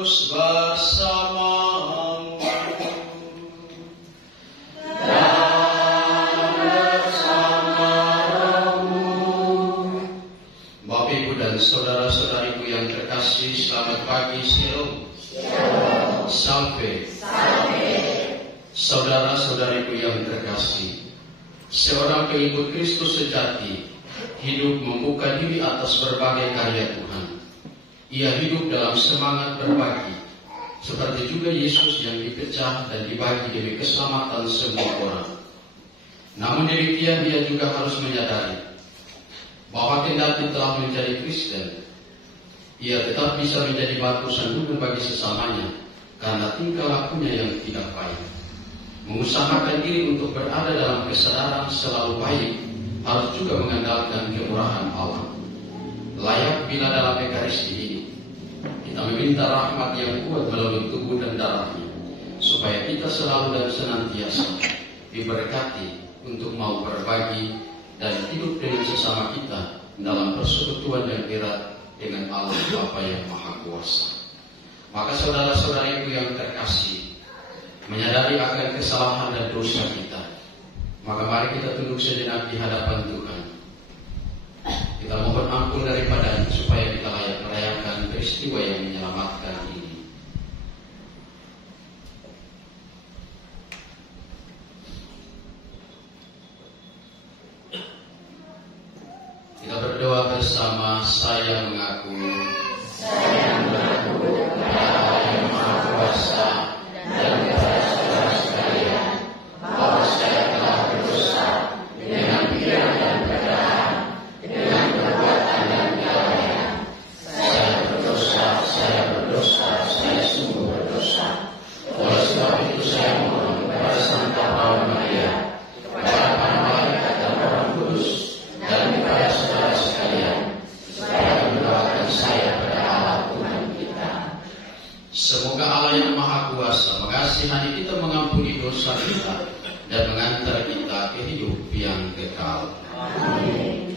Kudus bersamamu. Dan bersama rohmu. Bapak, Ibu, dan saudara-saudariku yang terkasih, selamat pagi, Shalom. Salve. Saudara-saudariku yang terkasih, seorang pengikut Kristus sejati hidup membuka diri atas berbagai karya Tuhan. Ia hidup dalam semangat berbagi, seperti juga Yesus yang dipecah dan dibagi demi keselamatan semua orang. Namun demikian ia juga harus menyadari bahwa kendati telah menjadi Kristen, ia tetap bisa menjadi batu sandungan bagi sesamanya karena tingkah lakunya yang tidak baik. Mengusahakan diri untuk berada dalam kesadaran selalu baik harus juga mengandalkan kemurahan Allah. Layak bila dalam Ekaristi ini kita meminta rahmat yang kuat melalui tubuh dan darahnya, supaya kita selalu dan senantiasa diberkati untuk mau berbagi dan hidup dengan sesama kita dalam persekutuan yang erat dengan Allah Bapa yang Maha Kuasa. Maka saudara-saudariku yang terkasih, menyadari akan kesalahan dan dosa kita, maka mari kita tunduk sejenak di hadapan Tuhan. Kita mohon ampun daripadanya supaya kita layak merayakan peristiwa yang menyelamatkan ini. Kita berdoa bersama. Saya mengaku kepada Allah yang Maha Kuasa dan kepada saudara sekalian bahwa saya telah berdosa dengan pikiran dan perkataan, dengan perbuatan dan kelalaian. Saya berdosa, saya sungguh berdosa. Oleh sebab itu saya mohon kepada Santa Paula Maria, kepada para malaikat dan orang kudus, dan kepada saudara sekalian, supaya mendoakan saya pada Allah Tuhan kita. Semoga Allah yang Maha Kuasa mengasihani kita, mengampuni dosa kita, dan mengantar kita ke hidup yang kekal. Amin.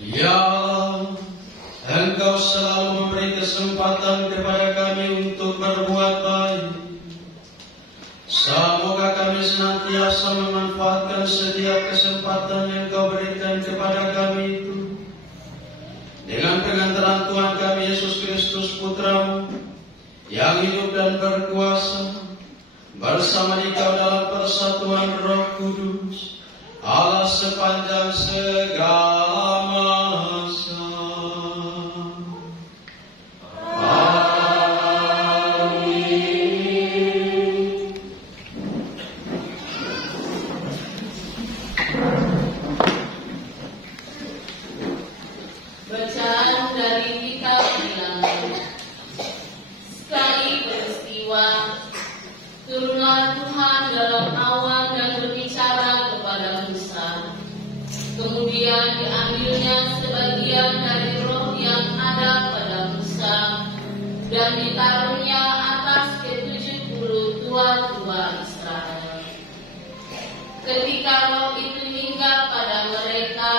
Ya Allah, Engkau selalu memberi kesempatan kepada kami untuk berbuat baik. Semoga kami senantiasa memanfaatkan setiap kesempatan yang Kau berikan kepada kami itu. Dengan pengantaran Tuhan kami Yesus Kristus Putra-Mu, yang hidup dan berkuasa, bersama Dikau dalam persatuan Roh Kudus, Allah sepanjang segala masa. Bacaan dari kitab Bilangan. Sekali peristiwa, turunlah Tuhan dalam awan dan berbicara kepada Musa. Kemudian diambilnya sebagian dari roh yang ada pada Musa dan ditaruhnya atas ke-70 tua-tua Israel. Ketika roh itu hinggap pada mereka,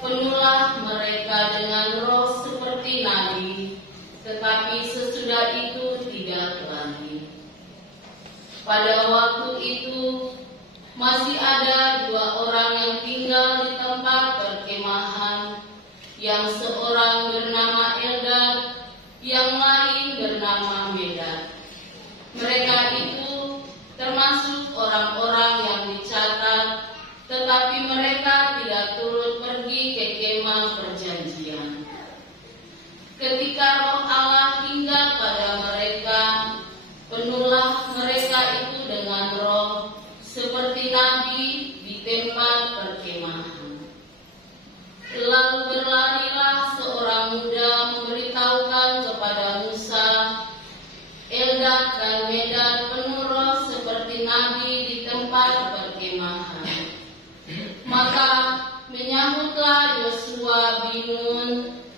penuhlah mereka dengan roh seperti nabi, tetapi sesudah itu tidak lagi. Pada waktu itu masih ada 2 orang yang tinggal di tempat perkemahan, yang seorang bernama Eldad, yang lain bernama Medad. Mereka itu termasuk orang-orang yang dicatat, tetapi mereka tidak turut pergi ke kemah perjanjian. Ketika roh Allah hinggap pada mereka, penuhlah mereka itu dengan roh seperti nabi di tempat perkemahan. Lalu berlarilah seorang muda memberitahukan kepada Musa, Eldad dan Medad penuh roh seperti nabi di tempat perkemahan. Maka menyambutlah Yosua bin Nun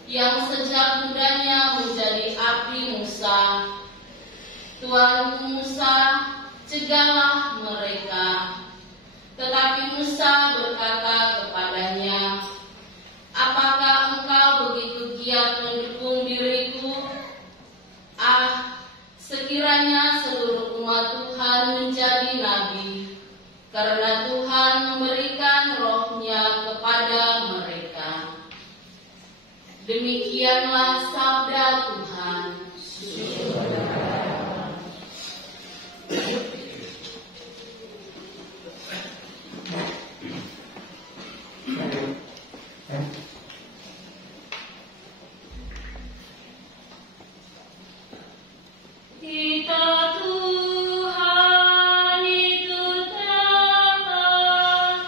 yang sejak mudanya menjadi abdi Musa. Tuan Musa, cegahlah mereka. Tetapi Musa berkata kepadanya, apakah engkau begitu giat mendukung diriku? Sekiranya seluruh umat Tuhan menjadi nabi, karena Tuhan memberikan roh-Nya kepada mereka. Demikianlah sabda Tuhan. Kita Tuhan itu dapat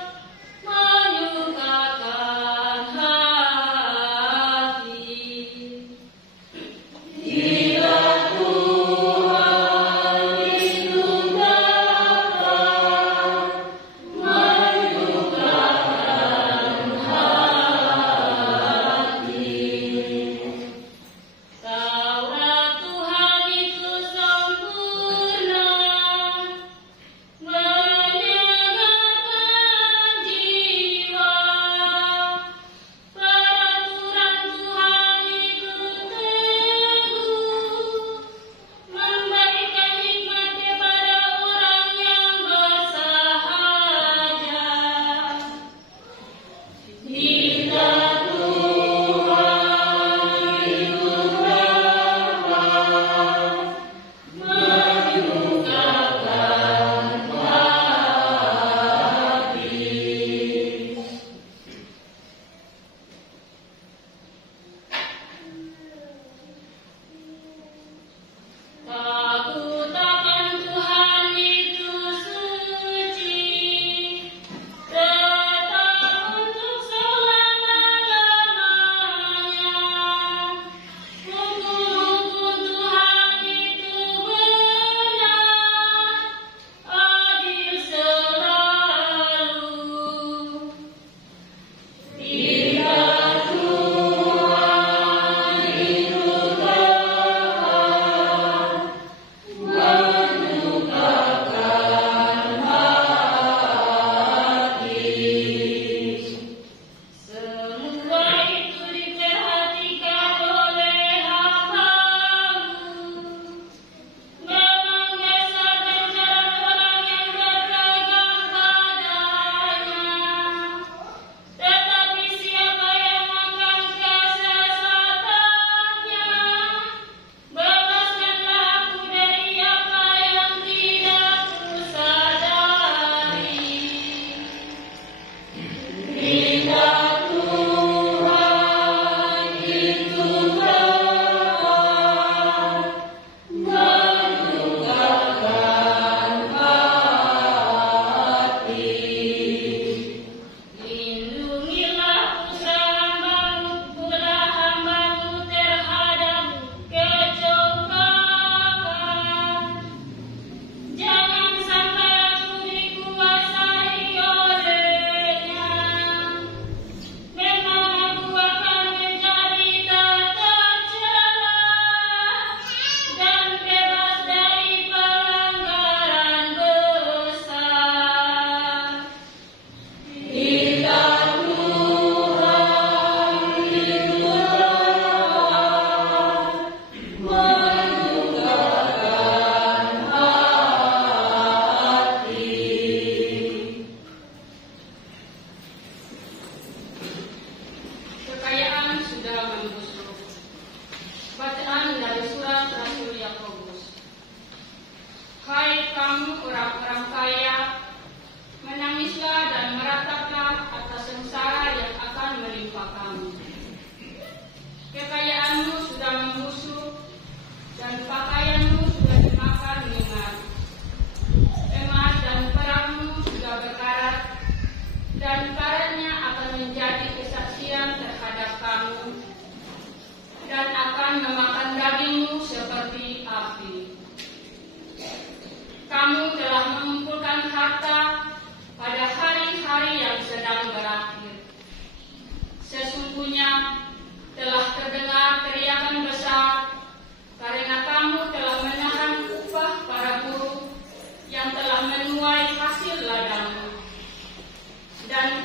menyukakan hati.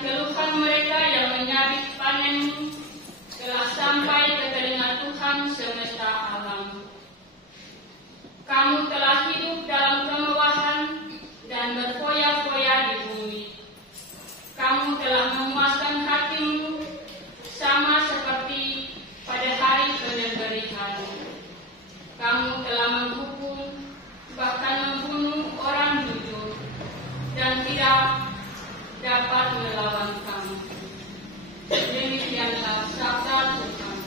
keluhan mereka yang menyabit panen telah sampai ke telinga Tuhan semesta alam. Kamu telah hidup dalam kemewahan dan berfoya-foya di bumi. Kamu telah memuaskan hatimu sama seperti pada hari penyembelihan. Kamu telah menghukum, bahkan membunuh orang jujur, dan tidak dapat melawan kamu. Demikianlah sabda Tuhan.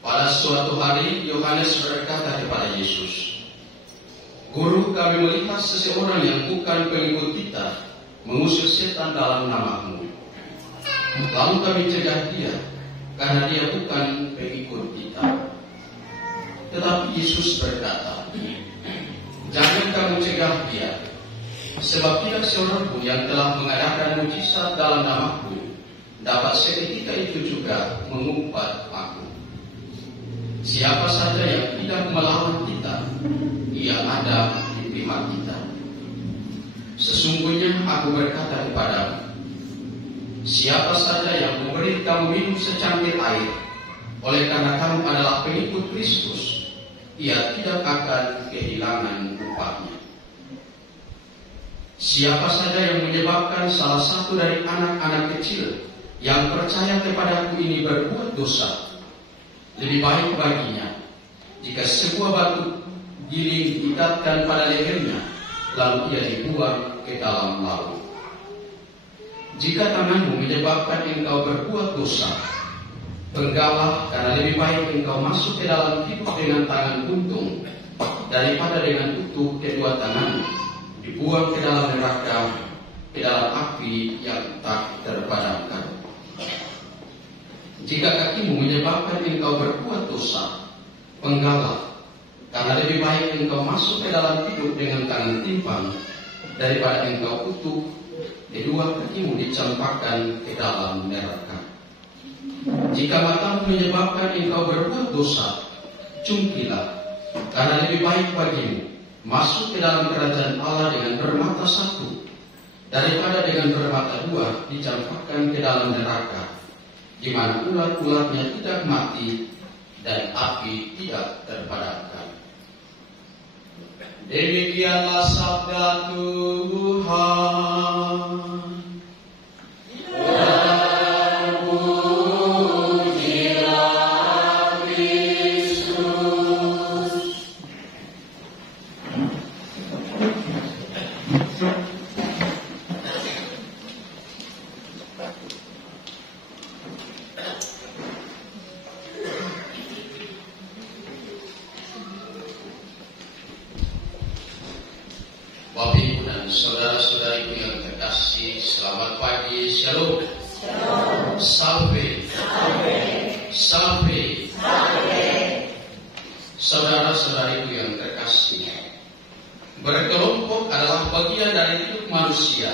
Pada suatu hari, Yohanes berkata kepada Yesus, "Guru, kami melihat seseorang yang bukan pengikut kita mengusir setan dalam nama-Mu. Lalu kami cegah dia, karena dia bukan pengikut kita." Tetapi Yesus berkata, "Jangan kamu cegah dia, sebab tidak seorang pun yang telah mengadakan mujizat dalam nama-Ku dapat seketika itu juga mengumpat Aku. Siapa saja yang tidak melawan kita, ia ada di pihak kita. Sesungguhnya Aku berkata kepadamu, siapa saja yang memberi kamu minum secangkir air, oleh karena kamu adalah pengikut Kristus, ia tidak akan kehilangan upahnya. Siapa saja yang menyebabkan salah satu dari anak-anak kecil yang percaya kepadaku ini berbuat dosa, lebih baik baginya jika sebuah batu giling diikatkan pada lehernya, lalu ia dibuang ke dalam laut. Jika tanganmu menyebabkan engkau berbuat dosa, penggalah, karena lebih baik engkau masuk ke dalam hidup dengan tangan buntung daripada dengan utuh kedua tanganmu dibuang ke dalam neraka, ke dalam api yang tak terpadamkan. Jika kakimu menyebabkan engkau berbuat dosa, penggalah, karena lebih baik engkau masuk ke dalam hidup dengan tangan timpang daripada engkau utuh kedua kakimu dicampakkan ke dalam neraka. Jika matamu menyebabkan engkau berbuat dosa, cungkilah, karena lebih baik bagimu masuk ke dalam kerajaan Allah dengan bermata satu daripada dengan bermata dua dicampakkan ke dalam neraka, di mana ulat-ulatnya tidak mati dan api tidak terpadamkan." Demikianlah sabda Tuhan. Bapak Ibu dan saudara-saudariku yang terkasih Selamat pagi, Shalom. Salve. Salve. Saudara-saudariku yang terkasih, berkelompok adalah bagian dari hidup manusia.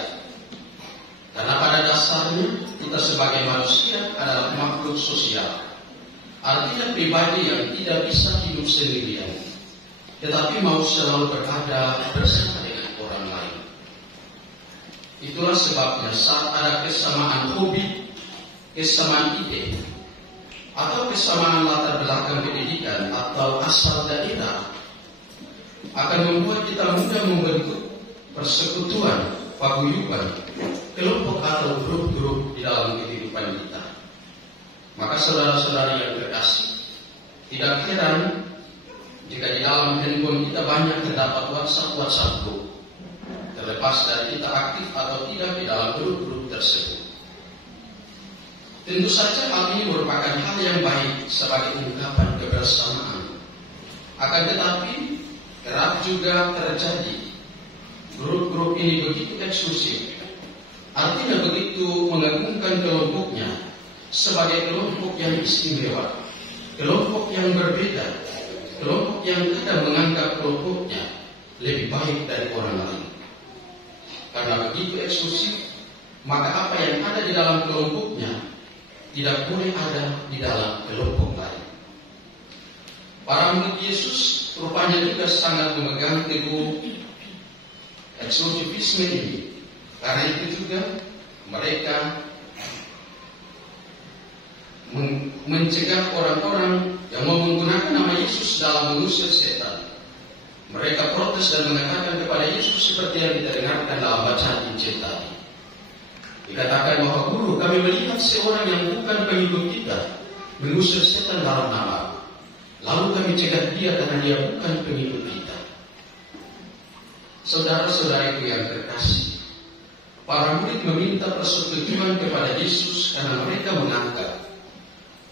Karena pada dasarnya kita sebagai manusia adalah makhluk sosial. Artinya pribadi yang tidak bisa hidup sendirian, tetapi mau selalu berada bersama dengan orang lain. Itulah sebabnya saat ada kesamaan hobi, kesamaan ide, atau kesamaan latar belakang pendidikan atau asal daerah, akan membuat kita mudah membentuk persekutuan, paguyuban, kelompok atau grup-grup di dalam kehidupan kita. Maka saudara-saudari yang terkasih, tidak heran jika di dalam handphone kita banyak terdapat WhatsApp group, terlepas dari kita aktif atau tidak di dalam grup-grup tersebut. Tentu saja hal ini merupakan hal yang baik sebagai ungkapan kebersamaan. Akan tetapi kerap juga terjadi grup-grup ini begitu eksklusif, artinya begitu mengagungkan kelompoknya sebagai kelompok yang istimewa, kelompok yang berbeda, kelompok yang kadang menganggap kelompoknya lebih baik dari orang lain. Karena begitu eksklusif, maka apa yang ada di dalam kelompoknya tidak boleh ada di dalam kelompok lain. Para murid Yesus rupanya juga sangat memegang teguh eksklusivisme ini. Karena itu juga mereka mencegah orang-orang yang mau menggunakan nama Yesus dalam mengusir setan. Mereka protes dan mengatakan kepada Yesus seperti yang kita dengarkan dalam bacaan Injil tadi. Dikatakan bahwa guru, kami melihat seorang yang bukan pengikut kita mengusir setan dalam nama. Lalu kami cegah dia karena dia bukan pengikut kita. Saudara-saudariku yang terkasih, para murid meminta persetujuan kepada Yesus karena mereka menganggap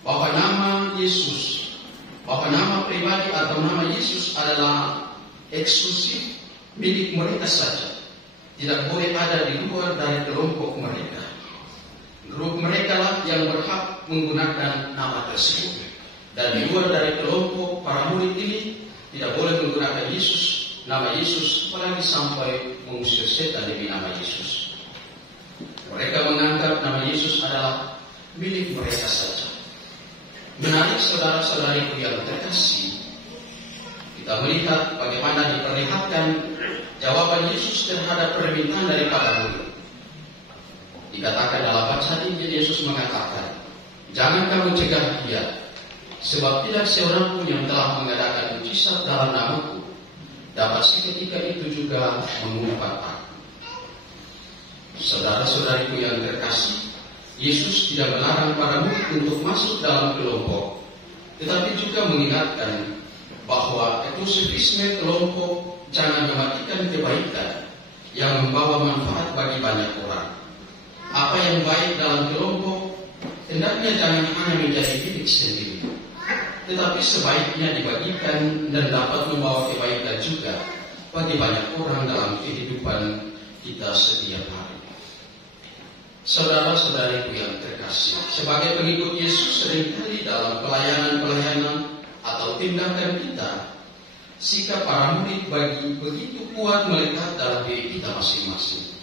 bahwa nama Yesus, bahwa nama pribadi atau nama Yesus adalah eksklusif milik mereka saja. Tidak boleh ada di luar dari kelompok mereka. Grup mereka lah yang berhak menggunakan nama tersebut. Dan di luar dari kelompok para murid ini tidak boleh menggunakan Yesus, nama Yesus, apalagi sampai mengusir setan demi nama Yesus. Mereka menganggap nama Yesus adalah milik mereka saja. Menarik saudara-saudariku yang terkasih, kita melihat bagaimana diperlihatkan jawaban Yesus terhadap permintaan dari para murid. Dikatakan dalam bacaan Injil, Yesus mengatakan, jangan kamu cegah dia, sebab tidak seorang pun yang telah mengadakan mujizat dalam namaku dapat seketika itu juga mengumpat aku. Saudara-saudariku yang terkasih, Yesus tidak melarang para murid untuk masuk dalam kelompok, tetapi juga mengingatkan bahwa eksklusivisme kelompok jangan mematikan kebaikan yang membawa manfaat bagi banyak orang. Apa yang baik dalam kelompok hendaknya jangan hanya menjadi milik sendiri, tetapi sebaiknya dibagikan dan dapat membawa kebaikan juga bagi banyak orang dalam kehidupan kita setiap hari. Saudara-saudariku yang terkasih, sebagai pengikut Yesus seringkali dalam pelayanan-pelayanan atau tindakan kita, sikap para murid begitu kuat melekat dalam diri kita masing-masing.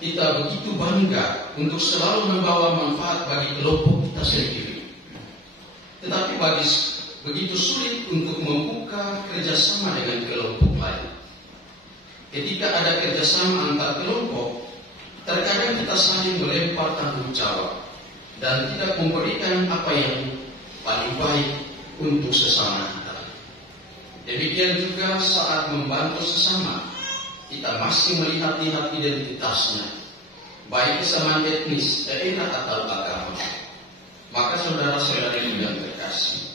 Kita begitu bangga untuk selalu membawa manfaat bagi kelompok kita sendiri, tetapi begitu sulit untuk membuka kerjasama dengan kelompok lain. Ketika ada kerjasama antar kelompok, terkadang kita saling melempar tanggung jawab dan tidak memberikan apa yang paling baik untuk sesama kita. Demikian juga saat membantu sesama, kita masih melihat-lihat identitasnya, baik kesamaan etnis, daerah atau agama. Maka saudara-saudari yang terkasih,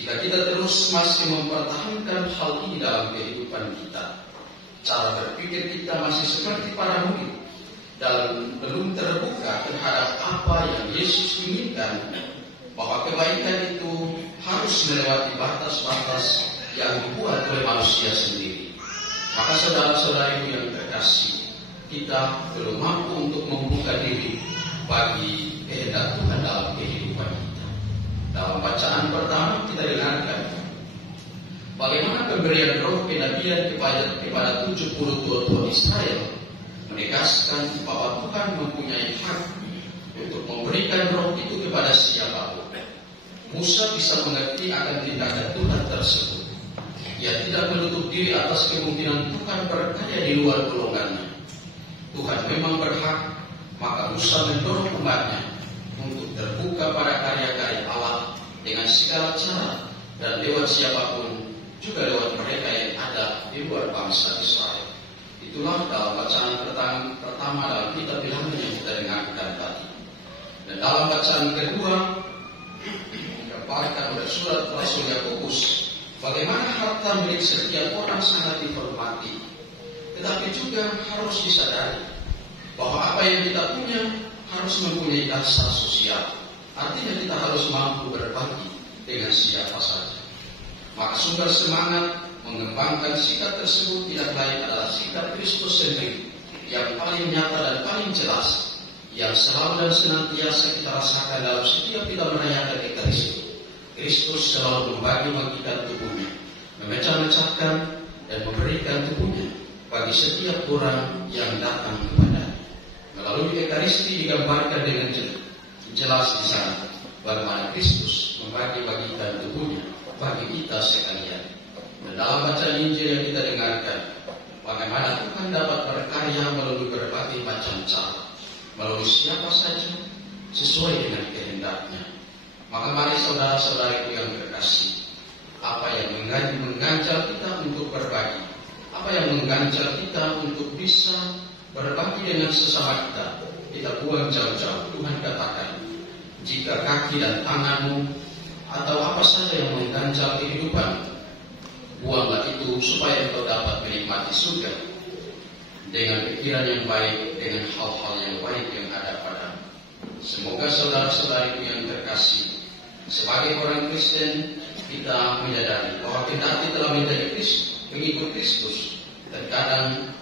jika kita terus masih mempertahankan hal ini dalam kehidupan kita, cara berpikir kita masih seperti para murid dan belum terbuka terhadap apa yang Yesus inginkan, bahwa kebaikan itu harus melewati batas-batas yang dibuat oleh manusia sendiri. Maka saudara-saudari yang terkasih, kita belum mampu untuk membuka bagi kehendak Tuhan dalam kehidupan kita. Dalam bacaan pertama kita dengarkan bagaimana pemberian roh kenabian kepada 70 tua-tua Israel menegaskan bahwa Tuhan mempunyai hak untuk memberikan roh itu kepada siapapun. Musa bisa mengerti akan tindakan Tuhan tersebut. Ia tidak menutup diri atas kemungkinan Tuhan berkarya di luar golongannya. Tuhan memang berhak, maka Musa mendorong umatnya untuk terbuka pada karya-karya Allah dengan segala cara dan lewat siapapun, juga lewat mereka yang ada di luar bangsa Israel. Itulah dalam bacaan pertama dalam kitab Bilangan yang kita dengarkan tadi. Dan dalam bacaan kedua digambarkan oleh surat Rasul Yakobus bagaimana harta milik setiap orang sangat dihormati, tetapi juga harus disadari bahwa apa yang kita punya harus mempunyai dasar sosial. Artinya kita harus mampu berbagi dengan siapa saja. Maka sumber semangat mengembangkan sikap tersebut tidak lain adalah sikap Kristus sendiri yang paling nyata dan paling jelas, yang selalu dan senantiasa kita rasakan dalam setiap kita merayakan Ekaristi. Kristus selalu membagi-bagikan tubuhnya, memecah-mecahkan dan memberikan tubuhnya bagi setiap orang yang datang kepadanya. Melalui Ekaristi digambarkan dengan jelas di sana bagaimana Kristus membagi-bagikan tubuhnya bagi kita sekalian. Dan dalam bacaan Injil yang kita dengarkan, bagaimana Tuhan dapat berkarya melalui berbagai macam cara, melalui siapa saja sesuai dengan kehendaknya. Maka mari saudara-saudariku yang terkasih, apa yang mengganjal kita untuk berbagi, apa yang mengganjal kita untuk bisa berbagi dengan sesama kita buang jauh-jauh. Tuhan katakan, jika kaki dan tanganmu atau apa saja yang mengganjal kehidupan, buanglah itu supaya engkau dapat menikmati surga dengan pikiran yang baik, dengan hal-hal yang baik yang ada padamu. Semoga saudara-saudariku yang terkasih, sebagai orang Kristen kita menyadari bahwa kendati telah menjadi pengikut Kristus, terkadang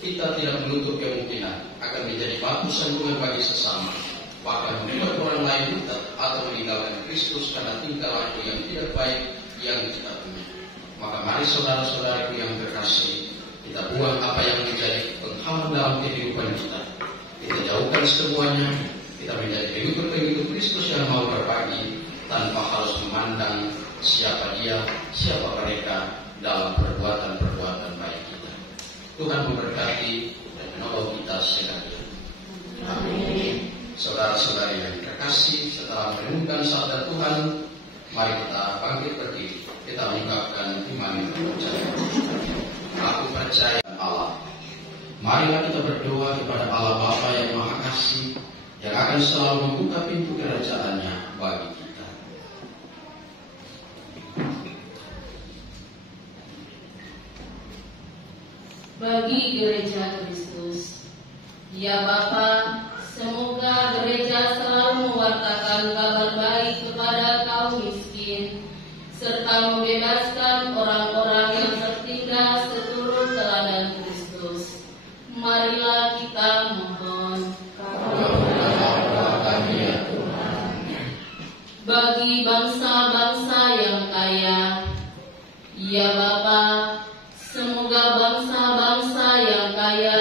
kita tidak menutup kemungkinan akan menjadi batu sandungan bagi sesama, bahkan membuat orang lain murtad atau meninggalkan Kristus karena tingkah laku yang tidak baik yang kita punya. Maka mari saudara-saudariku yang terkasih, kita buang apa yang menjadi penghalang dalam kehidupan kita. Kita jauhkan semuanya, kita menjadi pengikut-pengikut Kristus yang mau berbagi tanpa harus memandang siapa dia, siapa mereka dalam perbuatan-perbuatan baik kita. Tuhan memberkati dan menolong kita sekalian. Amin. Saudara-saudari yang terkasih, setelah merenungkan sabda Tuhan, mari kita bangkit berdiri. Kita mengucapkan iman yang percaya. Aku percaya Allah. Marilah kita berdoa kepada Allah Bapa yang Maha Kasih, yang akan selalu membuka pintu kerajaan-Nya bagi kita. Bagi Gereja Kristus, ya Bapa, semoga gereja selalu mewartakan kabar baik kepada kaum miskin, serta membebaskan orang-orang yang tertindas seturut teladan Kristus. Marilah kita mohon. Bagi bangsa-bangsa yang kaya, ya Bapa, semoga bangsa-bangsa yang kaya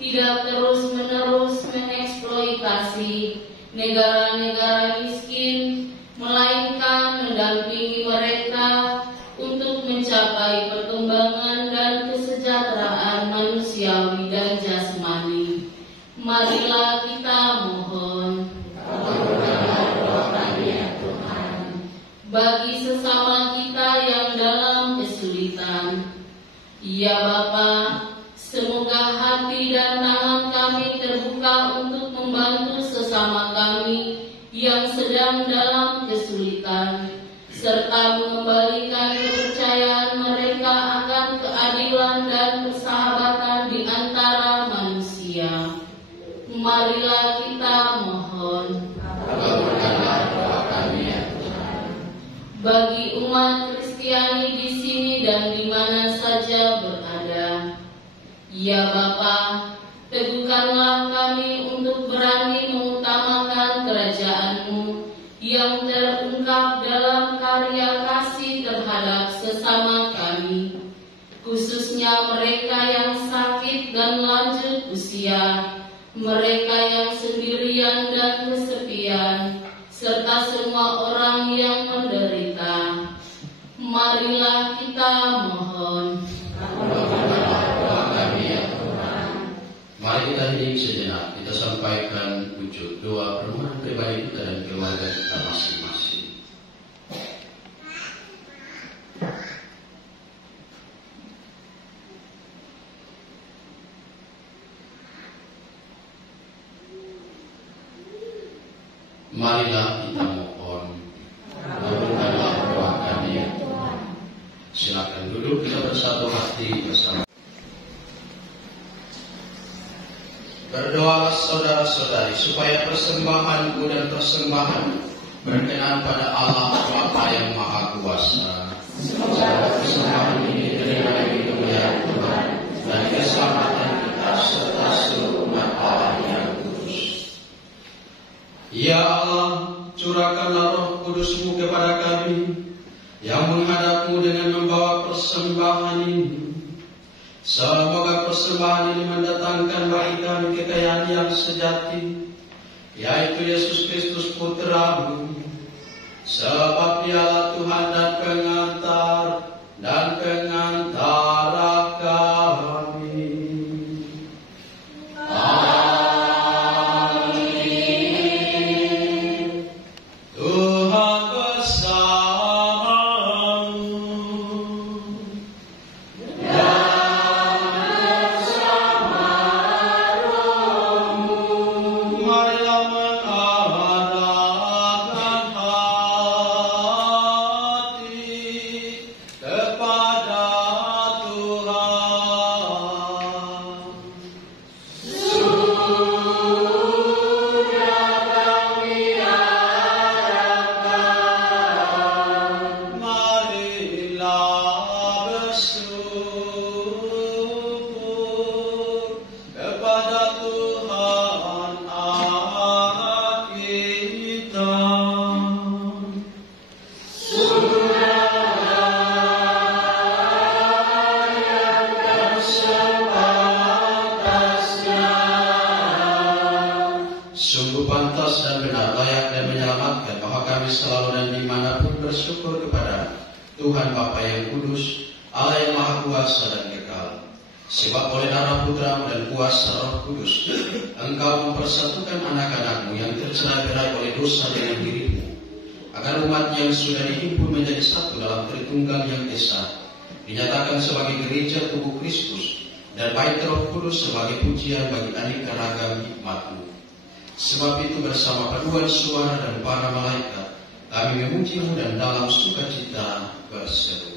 tidak terus-menerus mengeksploitasi negara-negara miskin, melainkan mendampingi mereka untuk mencapai perkembangan dan kesejahteraan manusiawi dan jasmani. Marilah kita mohon. Bagi sesama kita yang dalam kesulitan, ya Bapa, semoga hati dan tangan kami terbuka untuk membantu sesama kami yang sedang dalam kesulitan, serta mengembalikan kepercayaan mereka akan keadilan dan persahabatan di antara manusia. Marilah kita mohon. Bagi umat Kristiani di sini dan di mana saja berada, ya Bapa, teguhkanlah kami untuk berani mengutamakan kerajaan-Mu yang terungkap dalam karya kasih terhadap sesama kami, khususnya mereka yang sakit dan lanjut usia, mereka yang sendirian dan kesepian, serta semua orang yang menderita. Marilah kita mohon. Mari kita hening sejenak, kita sampaikan wujud doa permohonan pribadi kita dan keluarga kita masing-masing. Marilah kita mohon. Kabulkanlah doa kami. Silakan duduk, kita bersatu hati bersama. Berdoalah saudara-saudari supaya persembahanku dan persembahan berkenan pada Allah Bapa yang Maha Kuasa. Semoga persembahan ini dari kemuliaan Tuhan dan keselamatan kita serta seluruh umat Allah yang kudus. Ya Allah, curahkanlah Roh Kudus-Mu kepada kami yang menghadap-Mu dengan membawa persembahan ini. Semoga persembahan ini mendatangkan bagi kami kekayaan yang sejati, yaitu Yesus Kristus Putra-Mu, sebab Dialah Tuhan dan pengantara kami. Amin. Tuhan bersamamu. Tuhan Bapa yang kudus, Allah yang Maha Kuasa dan kekal. Sebab oleh darah Putra-Mu dan kuasa Roh Kudus, Engkau mempersatukan anak-anak-Mu yang tercerai-berai oleh dosa dengan diri-Mu, agar umat yang sudah dihimpun menjadi satu dalam Tritunggal yang esa, dinyatakan sebagai gereja tubuh Kristus, dan baik Roh Kudus sebagai pujian bagi aneka ragam hikmat-Mu. Sebab itu bersama paduan suara dan para malaikat, kami memuji-Mu dan dalam sukacita berseru.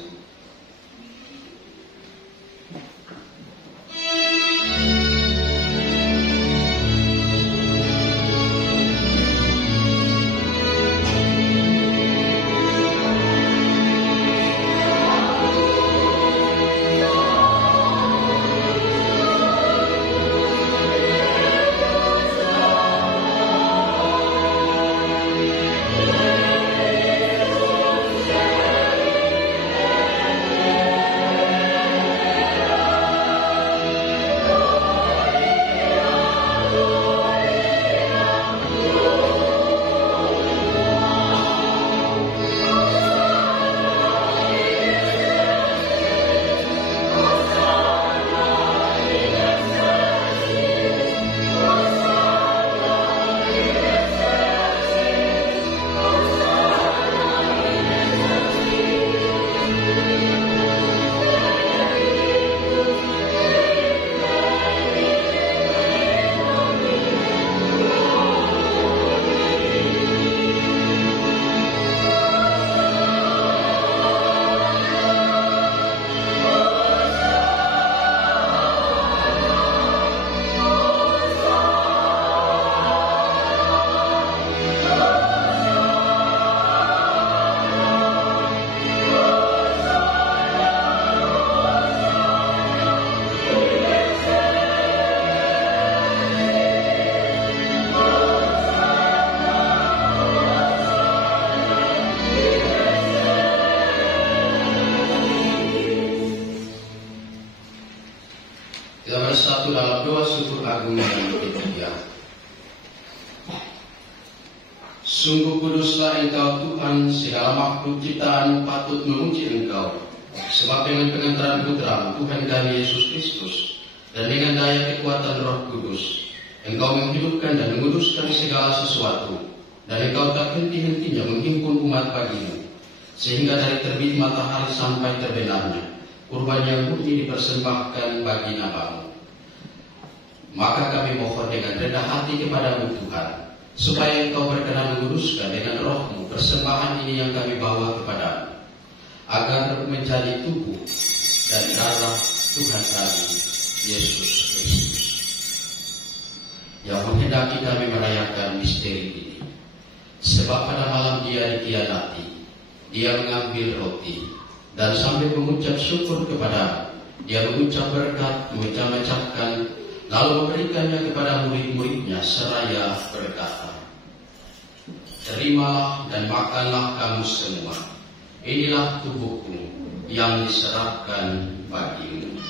Sungguh kuduslah Engkau Tuhan, segala makhluk ciptaan patut memuji Engkau. Sebab dengan pengantaran Putra Tuhan kami Yesus Kristus dan dengan daya kekuatan Roh Kudus, Engkau menghidupkan dan menguduskan segala sesuatu, dan Engkau tak henti-hentinya menghimpun umat bagimu, sehingga dari terbit matahari sampai terbenamnya kurban yang murni dipersembahkan bagi nama-Mu. Maka kami mohon dengan rendah hati kepadamu Tuhan, supaya Engkau berkenan menguduskan dengan Roh-Mu persembahan ini yang kami bawa kepadamu, agar menjadi tubuh dan darah Tuhan kami Yesus Kristus, yang menghendaki kami merayakan misteri ini. Sebab pada malam Dia dikhianati, Dia mengambil roti, dan sambil mengucap syukur kepada Dia mengucap berkat, memecah-mecahkan, lalu memberikannya kepada murid-muridnya seraya berkata, "Terimalah dan makanlah kamu semua. Inilah tubuhku yang diserahkan bagimu."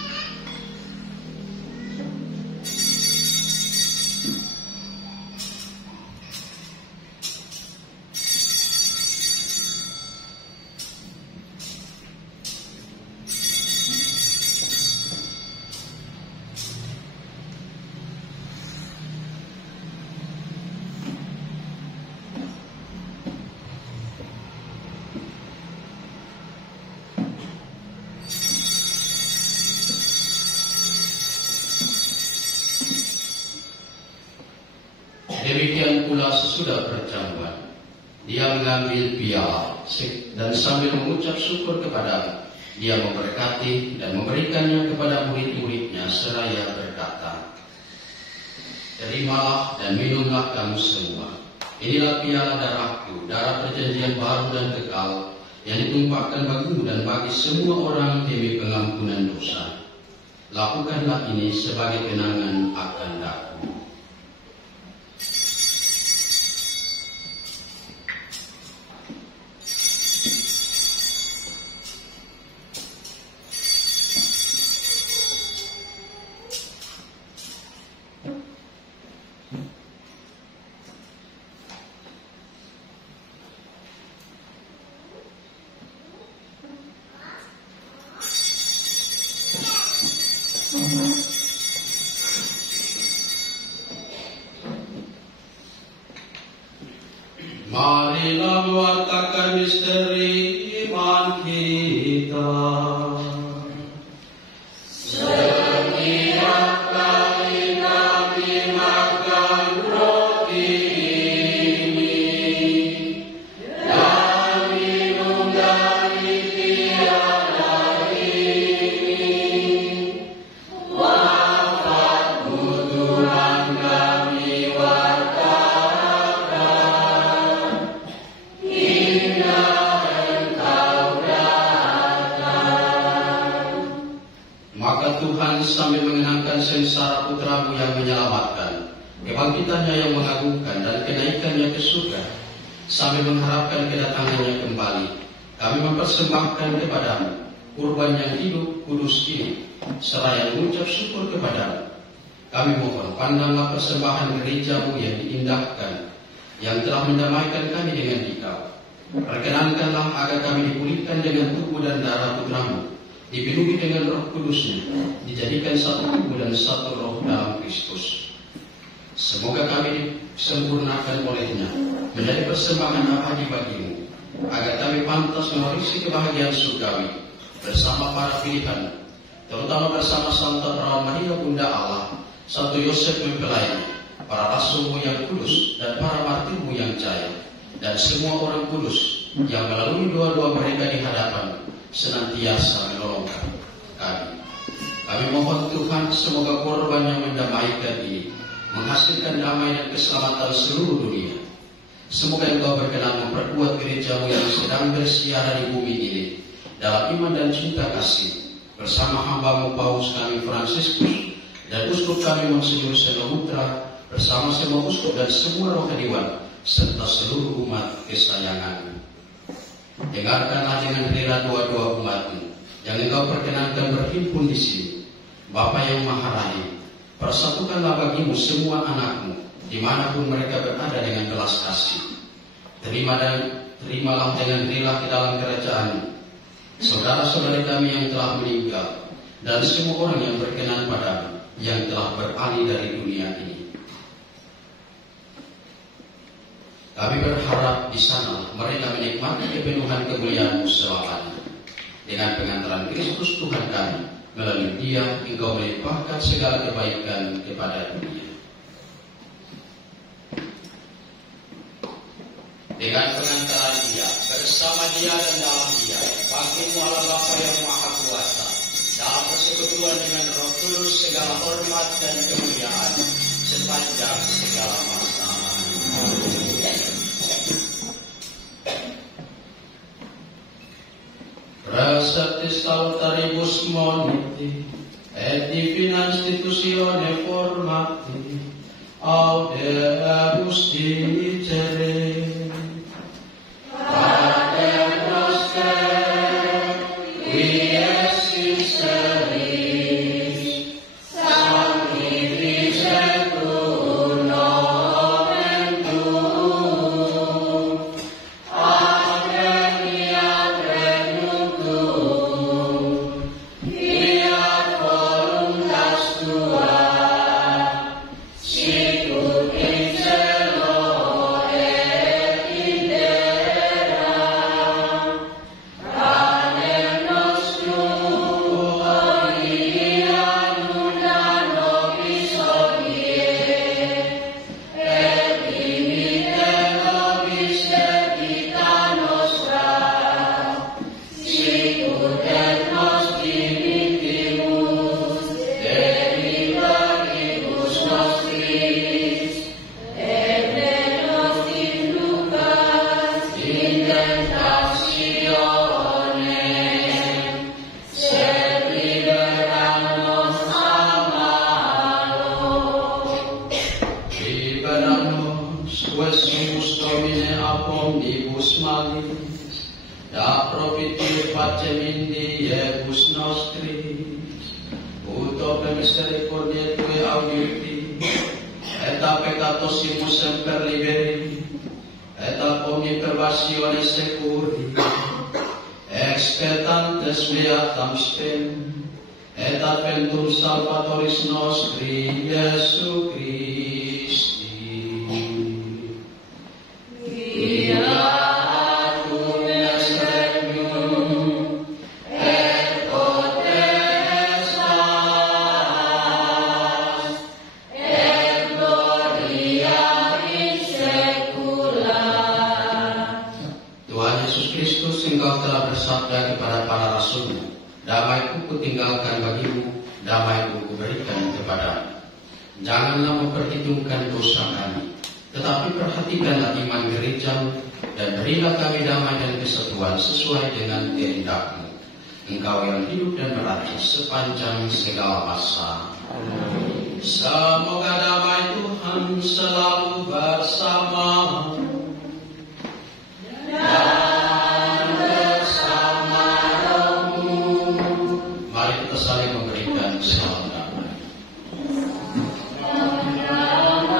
Demikian pula sesudah perjamuan, Dia mengambil piala dan sambil mengucap syukur kepada Dia memberkati dan memberikannya kepada murid-muridnya seraya berkata, "Terimalah dan minumlah kamu semua. Inilah piala darahku, darah perjanjian baru dan kekal, yang ditumpahkan bagimu dan bagi semua orang demi pengampunan dosa. Lakukanlah ini sebagai kenangan akan aku." Marilah mewartakan misteri iman kita. Setiap kali kami makan roti ini dan minum dari piala ini, wafat-Mu Tuhan kami wartakan. Maka Tuhan sambil mengenangkan sengsara Putra-Mu yang menyelamatkan, kebangkitannya yang mengagumkan dan kenaikannya ke surga, sambil mengharapkan kedatangannya kembali, kami mempersembahkan kepadamu kurban yang hidup kudus ini, seraya mengucap syukur kepadamu. Kami mohon, pandanglah persembahan gereja-Mu yang diindahkan, yang telah mendamaikan kami dengan Dikau. Perkenankanlah agar kami dipulihkan dengan tubuh dan darah Putra-Mu, dipenuhi dengan Roh Kudus-Nya, dijadikan satu tubuh dan satu roh dalam Kristus. Semoga kami disempurnakan oleh-Nya, menjadi persembahan abadi bagi-Mu, agar kami pantas mewarisi kebahagiaan surgawi bersama para pilihan, terutama bersama Santa Perawan Maria Bunda Allah, Santo Yosef Mempelai, para rasul-Mu yang kudus dan para martir-Mu yang jaya, dan semua orang kudus yang melalui doa-doa mereka di hadapan senantiasa menolong kami. Kami mohon Tuhan, semoga korban yang mendamaikan ini menghasilkan damai dan keselamatan seluruh dunia. Semoga Engkau berkenan memperkuat gereja-Mu yang sedang bersiara di bumi ini dalam iman dan cinta kasih, bersama hamba-Mu Paus kami Fransiskus dan uskup kami Monsinyur Senohutra, bersama semua uskup dan semua rohaniwan serta seluruh umat kesayangan-Mu. Dengarkanlah dengan rela doa-doa umat-Mu yang Engkau perkenankan berhimpun di sini. Bapa yang Maha Rahim, persatukanlah bagi-Mu semua anak-Mu dimanapun mereka berada dengan belas kasih. terimalah dengan rela ke dalam kerajaan saudara-saudari kami yang telah meninggal dan semua orang yang berkenan padamu yang telah beralih dari dunia ini. Kami berharap di sana mereka menikmati kepenuhan kemuliaan-Mu selamanya. Dengan pengantaran Kristus Tuhan kami, melalui Dia Engkau melimpahkan segala kebaikan kepada dunia. Dengan pengantaran Dia, bersama Dia dan dalam Dia, bagimu Allah Bapa yang Maha Kuasa, dalam persekutuan dengan Roh Kudus segala hormat dan kemuliaan sepanjang segala masa. Praesertis saltaribus moniti et divina institutione formati audeus dicere. Pater noster, qui es in celis, sanctificetur nomen tuum, adveniat regnum tuum, fiat voluntas tua, sicut in cielo et in terra. Panem nostrum quotidianum da nobis hodie, et dimitte nobis debita nostra, sicut et nos dimittimus debitoribus nostris, et ne nos inducas in tentationem, sed libera nos a malo. Libera nos, quesumus Domine ab omnibus malis, da profitir pacem in diebus nostris, ut opere misericordiae Tue audiuti, et a peccatosimus semper liberi, et ab omni perversione securi, expectantes beatam spem, et adventum Salvatoris nostri Iesu Christi. Fiatum est regnum et potestas et gloria in saecula. Tuhan Yesus Kristus, Engkau telah bersabda kepada para rasul-Mu, damai-Ku kutinggalkan bagimu, damai-Ku kuberikan kepadamu. Janganlah memperhitungkan dosa kami, tetapi perhatikanlah iman gereja-Mu, dan berilah kami damai dan kesatuan sesuai dengan kehendak-Mu. Engkau yang hidup dan berarti sepanjang segala masa. Semoga damai Tuhan selalu bersama-Mu dan bersama rohmu. Mari kita saling memberikan salam damai. Salam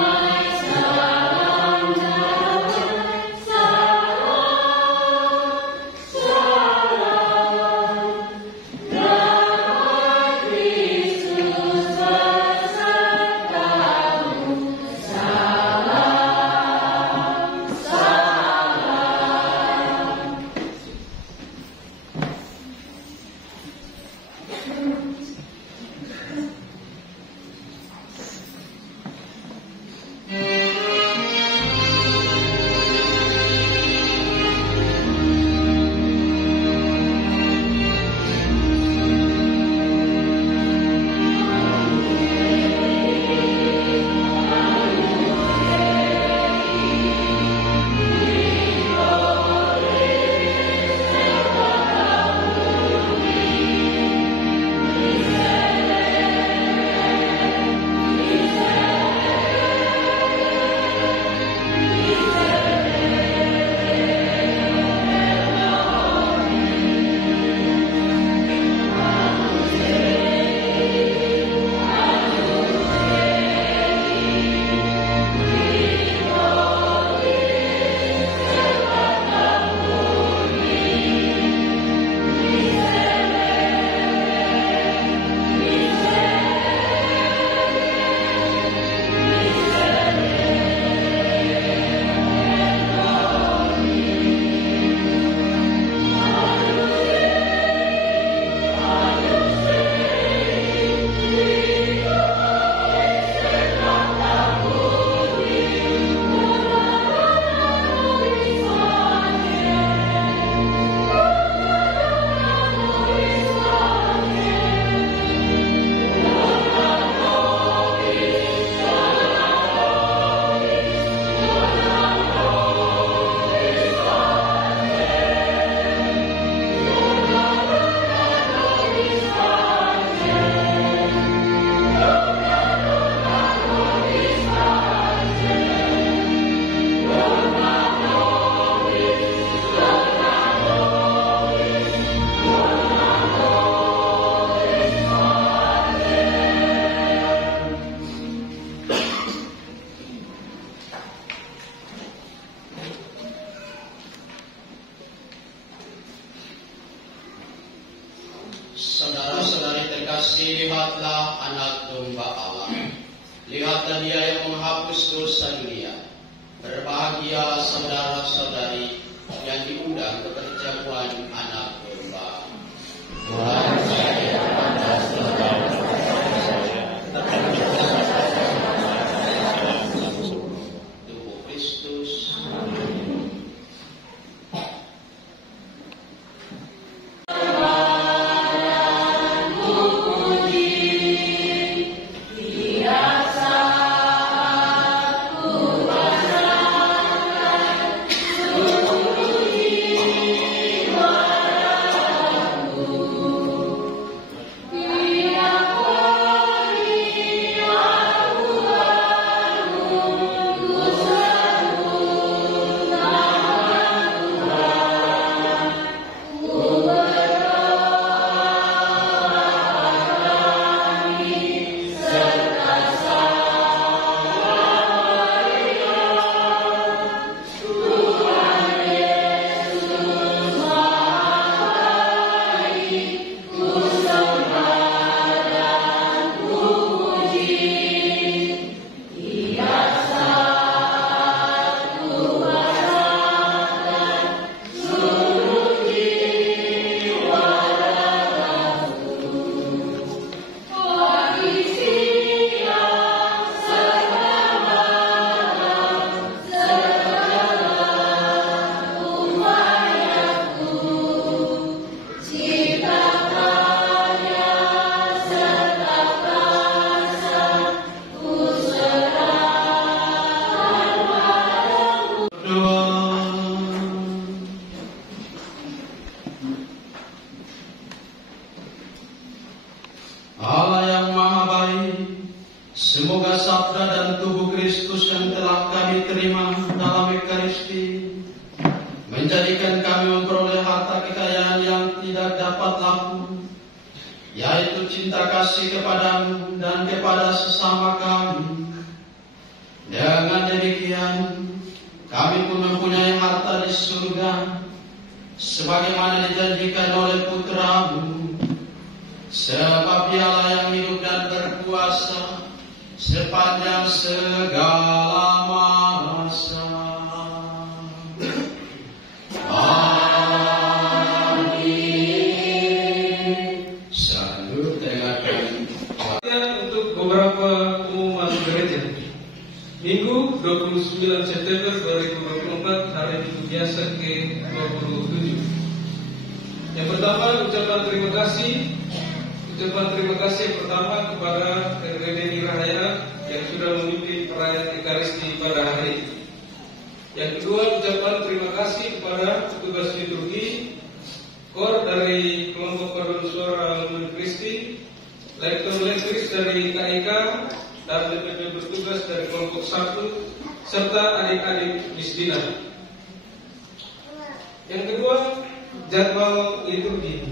lihatlah anak domba Allah. Lihatlah dia yang menghapus dosa dunia. Berbahagia saudara-saudari yang diundang ke perjamuan anak domba. Tuhan saya atas Tubuh Kristus. Allah yang Maha Baik, semoga sabda dan tubuh Kristus yang telah kami terima dalam Ekaristi menjadikan kami memperoleh harta kekayaan yang tidak dapat laku, yaitu cinta kasih kepadamu dan kepada sesama kami. Dengan demikian, kami pun mempunyai harta di surga, sebagaimana dijanjikan oleh Putramu. Sebab Dialah yang hidup dan berkuasa sepanjang segala masa. Amin. Selanjutnya untuk beberapa pengumuman gereja. Minggu 29 September 2024 hari Minggu biasa ke-27. Yang pertama, ucapan terima kasih. Ucapan terima kasih pertama kepada RDD Rahaya yang sudah memimpin perayaan Ekaristi pada hari ini. Yang kedua, ucapan terima kasih kepada petugas liturgi, KOR dari kelompok paduan suara Lumen Kristi, lektor-lektoris dari KIK, dan DPP bertugas dari kelompok 1, serta adik-adik Misdina. Yang kedua, jadwal liturgi.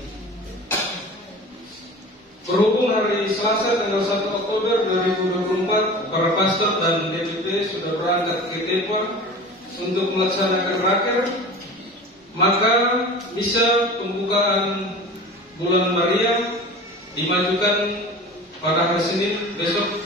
Berhubung hari Selasa tanggal 1 Oktober 2024, para pastor dan DPP sudah berangkat ke Tepor untuk melaksanakan raker, maka misa pembukaan bulan Maria dimajukan pada hari Senin besok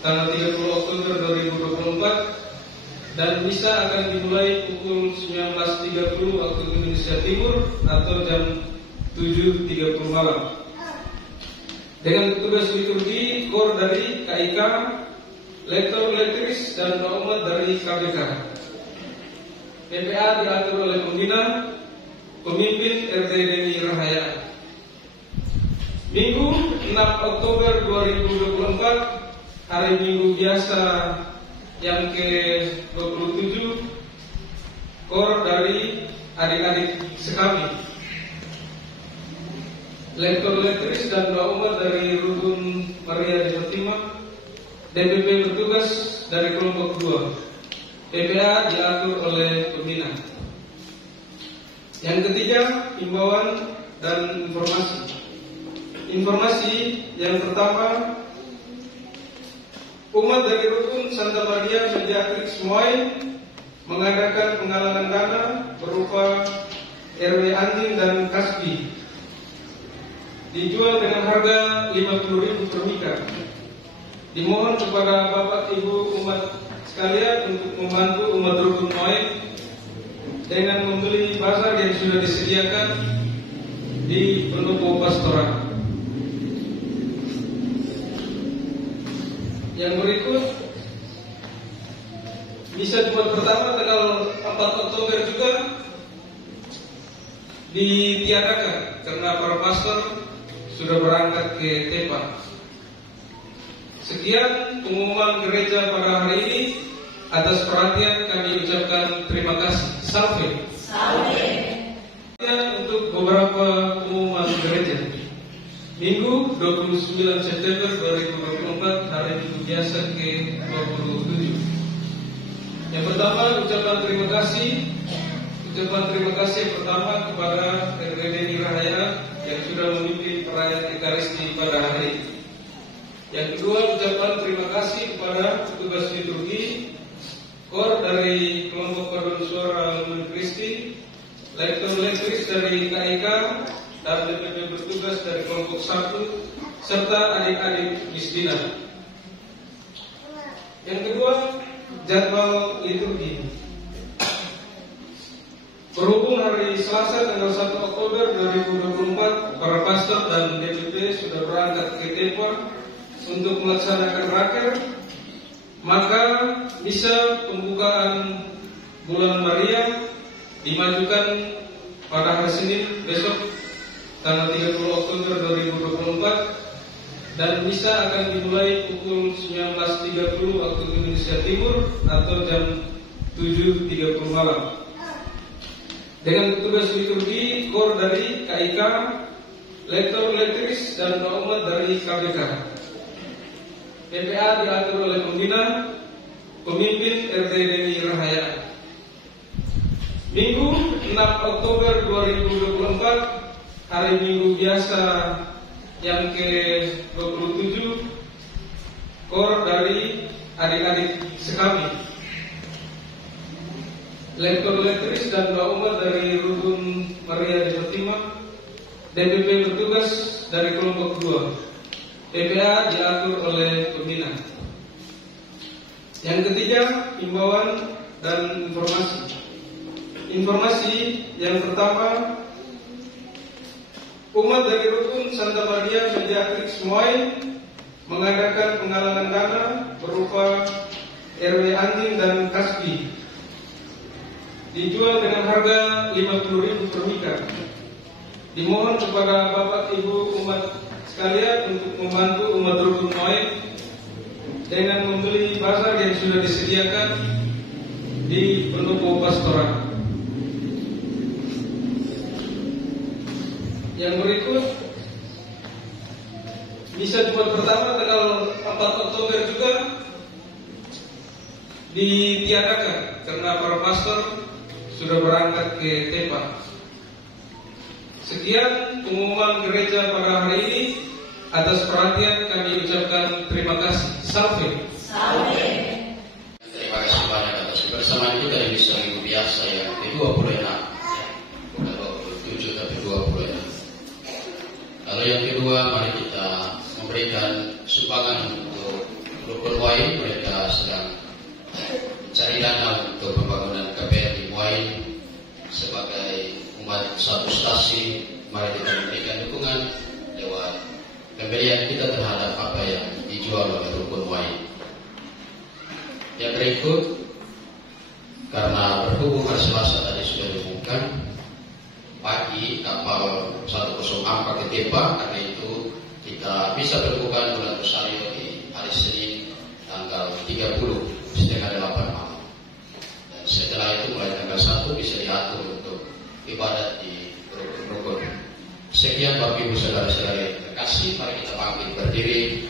tanggal 30 Oktober 2024, dan misa akan dimulai pukul 19.30 waktu Indonesia Timur atau jam 7.30 malam. Dengan petugas liturgi, KOR dari KIK, lektor-lektoris dan umat dari KBK. PPA diatur oleh pembina, pemimpin RDD Rahaya. Minggu 6 Oktober 2024, hari Minggu biasa yang ke-27, KOR dari adik-adik sekami, lektor-lektoris dan doa umat dari Rukun Maria de Fatima, DPP bertugas dari kelompok 2, PPA diatur oleh pembina. Yang ketiga, himbauan dan informasi. Informasi yang pertama, umat dari Rukun Santa Maria Mediatrix Moai mengadakan penggalangan dana berupa RW anjing dan kasbi dijual dengan harga 50.000 per mika. Dimohon kepada Bapak Ibu umat sekalian untuk membantu umat Rukun Moaib dengan membeli bazar yang sudah disediakan di pendopo pastoral. Yang berikut, misa Jumat pertama tanggal 4 Oktober juga ditiadakan karena para pastor sudah berangkat ke Tepa. Sekian pengumuman gereja pada hari ini. Atas perhatian kami ucapkan terima kasih. Salve. Salve. Untuk beberapa pengumuman gereja. Minggu 29 September 2024, hari Minggu biasa ke-27. Yang pertama, ucapan terima kasih. Ucapan terima kasih pertama kepada RWD Rahaya yang sudah memimpin perayaan Ekaristi pada hari ini. Yang kedua, ucapan terima kasih kepada petugas liturgi, KOR dari kelompok paduan suara Lumen Kristi, lektor-lektoris dari KIK, dan DPP bertugas dari kelompok 1, serta adik-adik Misdina. Yang kedua, jadwal liturgi. Berhubung hari Selasa tanggal 1 Oktober 2024, para pastor dan DPP sudah berangkat ke Tepa untuk melaksanakan raker, maka misa pembukaan bulan Maria dimajukan pada hari Senin besok tanggal 30 Oktober 2024, dan misa akan dimulai pukul 19.30 waktu Indonesia Timur atau jam 7.30 malam. Dengan petugas liturgi, KOR dari KIK, lektor-lektoris dan umat dari KBK. PPA diatur oleh pembina, pemimpin RWD Rahaya. Minggu 6 Oktober 2024, hari Minggu biasa yang ke-27, KOR dari adik-adik sekami, lektor-lektoris dan umat dari Rukun Maria de Fatima, DPP bertugas dari kelompok 2. PPA diatur oleh pembina. Yang ketiga, himbauan dan informasi. Informasi yang pertama, umat dari Rukun Santa Maria Mediatrix Moaib mengadakan penggalangan dana berupa RW anjing dan kasbi. Dijual dengan harga 50.000 per mika. Dimohon kepada Bapak Ibu umat sekalian untuk membantu umat Rukun Moaib dengan membeli bazar yang sudah disediakan di pendopo pastoral. Yang berikut, misa Jumat pertama tanggal 4 Oktober juga ditiadakan karena para pastor sudah berangkat ke Tepa. Sekian pengumuman gereja pada hari ini. Atas perhatian kami ucapkan terima kasih. Salve. Salve. Terima kasih banyak atas kebersamaan kita di misa minggu biasa yang ke-26, bukan 27 tapi 26. Lalu yang kedua, mari kita memberikan sumbangan untuk Rukun Moaib. Mereka sedang mencari dana untuk pembangunan KPR di Moaib sebagai umat satu stasi. Mari kita memberikan dukungan lewat pemberian kita terhadap apa yang dijual oleh Rukun Moaib. Yang berikut, karena berhubung hari Selasa tadi sudah diumumkan, pagi kapal 104 ke Tepa, karena itu kita bisa berbuka bulan Rosario di hari Senin tanggal 30 setengah 8 malam. Dan setelah itu mulai tanggal 1 bisa diatur untuk ibadat di rukun-rukun. Sekian Bapak Ibu saudara-saudari terkasih, mari kita bangkit berdiri,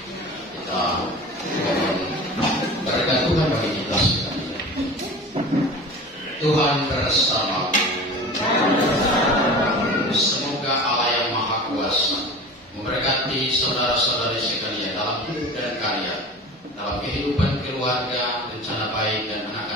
kita mohon berkat Tuhan bagi kita sekalian. Tuhan bersama. Semoga Allah yang Maha Kuasa memberkati saudara-saudari sekalian dalam hidup dan karya, dalam kehidupan keluarga, rencana baik dan anak-anak